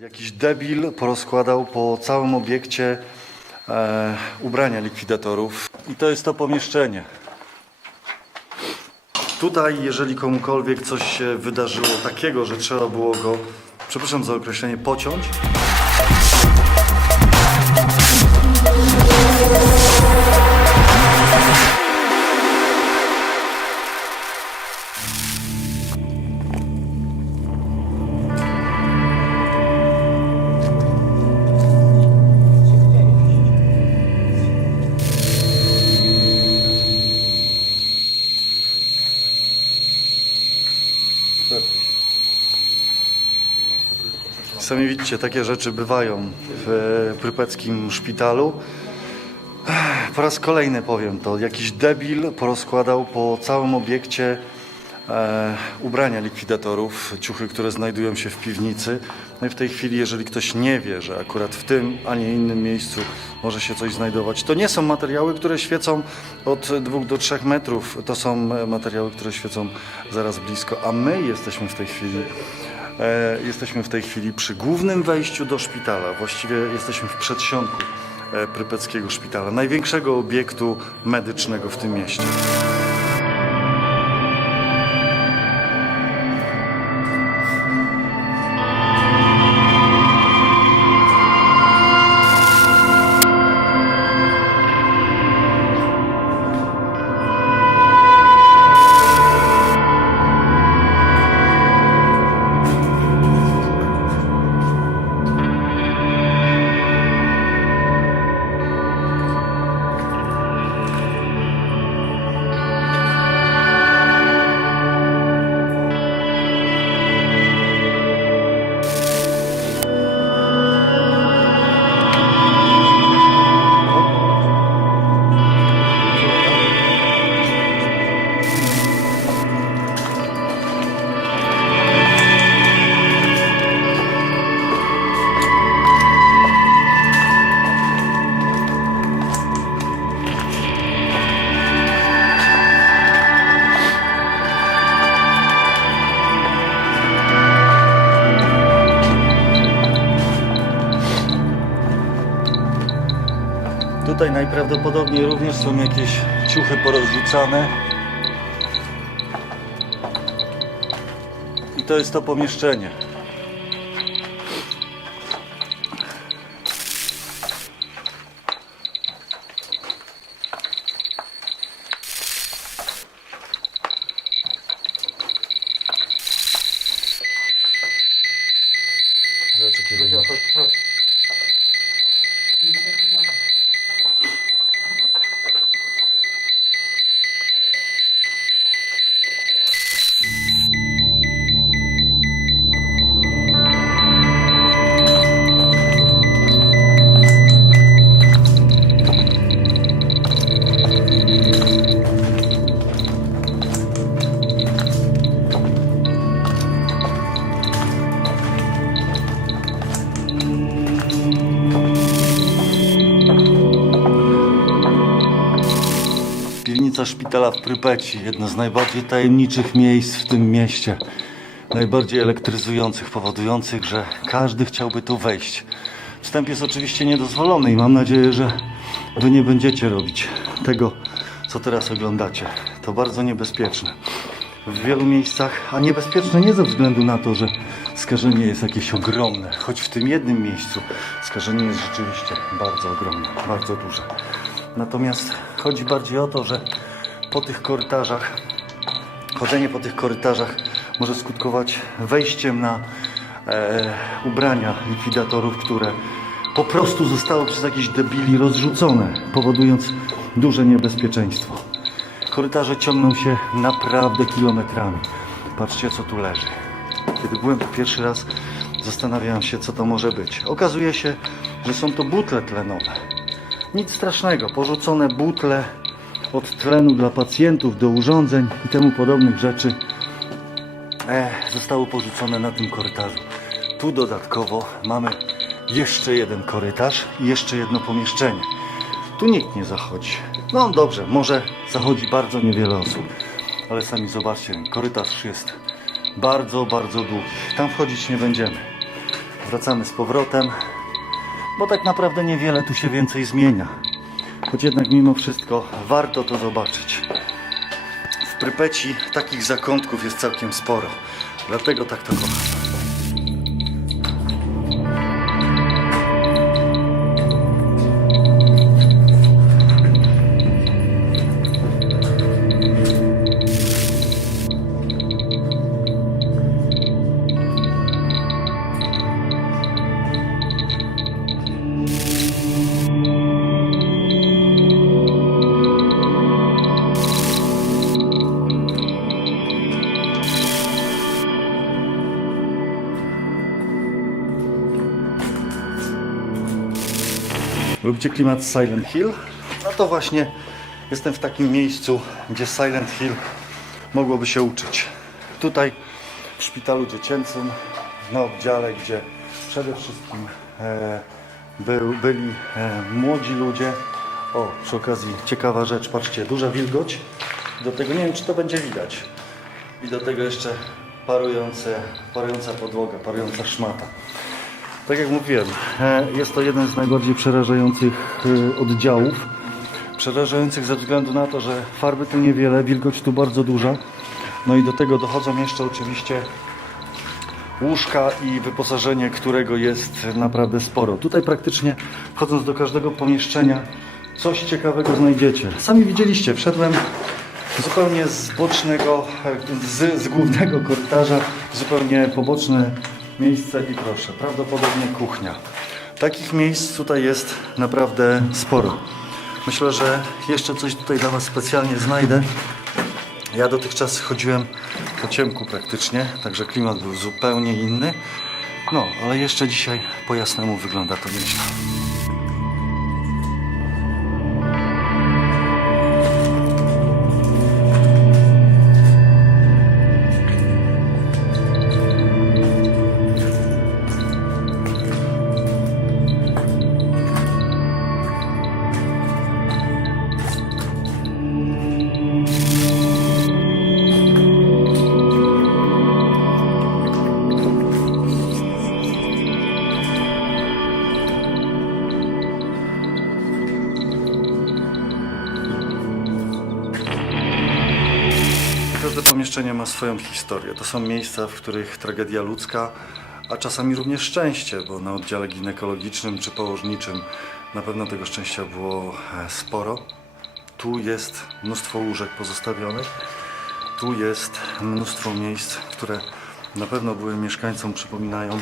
Jakiś debil porozkładał po całym obiekcie e, ubrania likwidatorów. I to jest to pomieszczenie. Tutaj, jeżeli komukolwiek coś się wydarzyło takiego, że trzeba było go, przepraszam za określenie, pociąć, Sami widzicie, takie rzeczy bywają w prypeckim szpitalu. Po raz kolejny powiem to. Jakiś debil porozkładał po całym obiekcie e, ubrania likwidatorów, ciuchy, które znajdują się w piwnicy. No i w tej chwili, jeżeli ktoś nie wie, że akurat w tym, a nie innym miejscu może się coś znajdować, to nie są materiały, które świecą od 2 do 3 metrów. To są e, materiały, które świecą zaraz blisko, a my jesteśmy w tej chwili E, Jesteśmy w tej chwili przy głównym wejściu do szpitala. Właściwie jesteśmy w przedsionku e, Prypeckiego Szpitala, największego obiektu medycznego w tym mieście. Tutaj najprawdopodobniej również są jakieś ciuchy porozrzucane. I to jest to pomieszczenie. Szpitala w Prypeci, jedno z najbardziej tajemniczych miejsc w tym mieście. Najbardziej elektryzujących, powodujących, że każdy chciałby tu wejść. Wstęp jest oczywiście niedozwolony i mam nadzieję, że wy nie będziecie robić tego, co teraz oglądacie. To bardzo niebezpieczne. W wielu miejscach, a niebezpieczne nie ze względu na to, że skażenie jest jakieś ogromne, choć w tym jednym miejscu skażenie jest rzeczywiście bardzo ogromne, bardzo duże. Natomiast chodzi bardziej o to, że po tych korytarzach, chodzenie po tych korytarzach może skutkować wejściem na e, ubrania likwidatorów, które po prostu zostały przez jakichś debili rozrzucone, powodując duże niebezpieczeństwo. Korytarze ciągną się naprawdę kilometrami. Patrzcie, co tu leży. Kiedy byłem tu pierwszy raz, zastanawiałem się, co to może być. Okazuje się, że są to butle tlenowe. Nic strasznego, porzucone butle od tlenu dla pacjentów do urządzeń i temu podobnych rzeczy e, zostały porzucone na tym korytarzu. Tu dodatkowo mamy jeszcze jeden korytarz i jeszcze jedno pomieszczenie. Tu nikt nie zachodzi. No dobrze, może zachodzi bardzo niewiele osób, ale sami zobaczcie, korytarz jest bardzo, bardzo długi. Tam wchodzić nie będziemy. wracamy z powrotem, bo tak naprawdę niewiele tu się więcej zmienia. Choć jednak mimo wszystko warto to zobaczyć. W Prypeci takich zakątków jest całkiem sporo, dlatego tak to kocham. Lubicie klimat Silent Hill? No to właśnie jestem w takim miejscu, gdzie Silent Hill mogłoby się uczyć. Tutaj w szpitalu dziecięcym, na oddziale, gdzie przede wszystkim e, byli e, młodzi ludzie. O, przy okazji ciekawa rzecz, patrzcie, duża wilgoć. Do tego nie wiem, czy to będzie widać. I do tego jeszcze parujące, parująca podłoga, parująca szmata. Tak jak mówiłem, e, jest to jeden z najbardziej przerażających e, oddziałów. Przerażających ze względu na to, że farby tu niewiele, wilgoć tu bardzo duża. No i do tego dochodzą jeszcze oczywiście łóżka i wyposażenie, którego jest naprawdę sporo. Tutaj praktycznie wchodząc do każdego pomieszczenia coś ciekawego znajdziecie. Sami widzieliście, wszedłem zupełnie z bocznego, e, z, z głównego korytarza, zupełnie poboczne miejsce i proszę, prawdopodobnie kuchnia. Takich miejsc tutaj jest naprawdę sporo. Myślę, że jeszcze coś tutaj dla Was specjalnie znajdę. Ja dotychczas chodziłem po ciemku praktycznie, także klimat był zupełnie inny. No, ale jeszcze dzisiaj po jasnemu wygląda to nieźle. Pomieszczenie ma swoją historię. To są miejsca, w których tragedia ludzka, a czasami również szczęście, bo na oddziale ginekologicznym czy położniczym na pewno tego szczęścia było e, sporo. Tu jest mnóstwo łóżek pozostawionych. Tu jest mnóstwo miejsc, które na pewno były mieszkańcom przypominają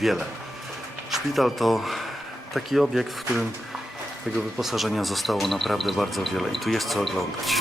wiele. Szpital to taki obiekt, w którym tego wyposażenia zostało naprawdę bardzo wiele i tu jest co oglądać.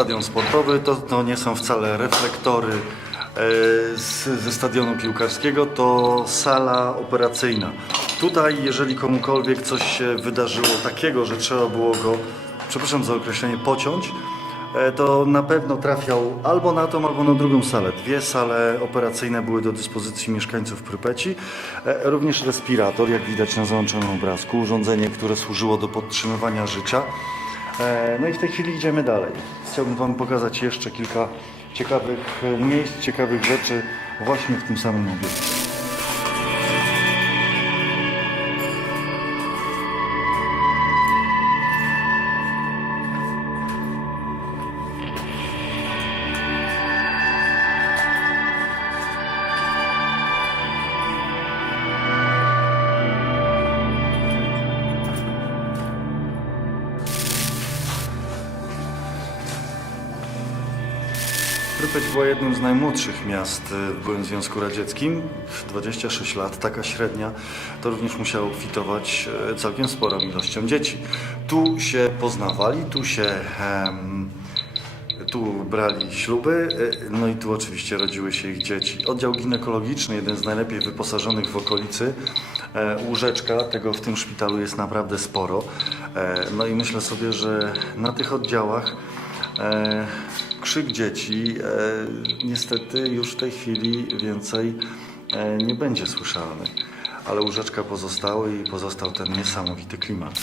Stadion sportowy, to, to nie są wcale reflektory e, z, ze stadionu piłkarskiego, to sala operacyjna. Tutaj, jeżeli komukolwiek coś się wydarzyło takiego, że trzeba było go, przepraszam za określenie, pociąć, e, to na pewno trafiał albo na tą, albo na drugą salę. Dwie sale operacyjne były do dyspozycji mieszkańców Prypeci. E, Również respirator, jak widać na załączonym obrazku, urządzenie, które służyło do podtrzymywania życia. E, No i w tej chwili idziemy dalej. Chciałbym Wam pokazać jeszcze kilka ciekawych e, miejsc, ciekawych rzeczy właśnie w tym samym obiekcie. Prypeć była jednym z najmłodszych miast y, w byłym Związku Radzieckim. 26 lat, taka średnia, to również musiało kwitować e, całkiem sporą ilością dzieci. Tu się poznawali, tu się em, tu brali śluby, e, no i tu oczywiście rodziły się ich dzieci. Oddział ginekologiczny, jeden z najlepiej wyposażonych w okolicy, e, łóżeczka, tego w tym szpitalu jest naprawdę sporo. E, No i myślę sobie, że na tych oddziałach e, krzyk dzieci e, niestety już w tej chwili więcej e, nie będzie słyszalny. Ale łóżeczka pozostały i pozostał ten niesamowity klimat.